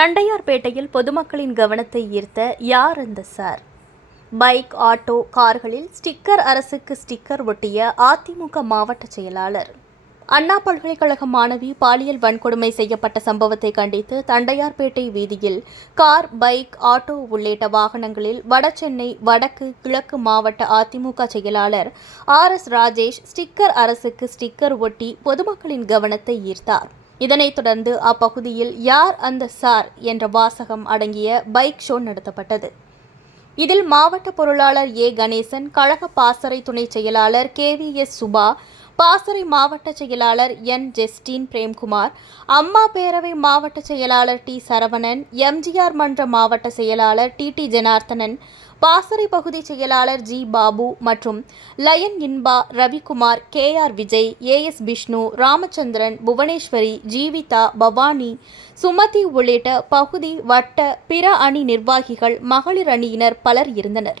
தண்டையார்பேட்டையில் பொதுமக்களின் கவனத்தை ஈர்த்த யார் அந்த சார்? பைக் ஆட்டோ கார்களில் ஸ்டிக்கர் அரசுக்கு ஸ்டிக்கர் ஒட்டிய அதிமுக மாவட்ட செயலாளர். அண்ணா பல்கலைக்கழக மாணவி பாலியல் வன்கொடுமை செய்யப்பட்ட சம்பவத்தை கண்டித்து தண்டையார்பேட்டை வீதியில் கார் பைக் ஆட்டோ உள்ளிட்ட வாகனங்களில் வடசென்னை வடக்கு கிழக்கு மாவட்ட அதிமுக செயலாளர் ஆர் எஸ் ராஜேஷ் ஸ்டிக்கர் அரசுக்கு ஸ்டிக்கர் ஒட்டி பொதுமக்களின் கவனத்தை ஈர்த்தார். இதனைத் தொடர்ந்து அப்பகுதியில் யார் அந்த சார் என்ற வாசகம் அடங்கிய பைக் ஷோ நடத்தப்பட்டது. இதில் மாவட்ட பொருளாளர் ஏ கணேசன் கழக பாசறை துணை செயலாளர் கே வி எஸ் சுபா பாசறை மாவட்ட செயலாளர் என். ஜெஸ்டின் பிரேம்குமார் அம்மா பேரவை மாவட்ட செயலாளர் டி. சரவணன் எம்ஜிஆர் மன்ற மாவட்ட செயலாளர் டி. டி. ஜனார்த்தனன் பாசறை பகுதி செயலாளர் ஜி. பாபு மற்றும் lion Inba Ravikumar K. R. Vijay A. S. Bishnu Ramachandran Bhuvaneswari Jeevitha Bhavani Sumathi உள்ளிட்ட பகுதி வட்ட பிற அணி நிர்வாகிகள் மகளிர் அணியினர் பலர் இருந்தனர்.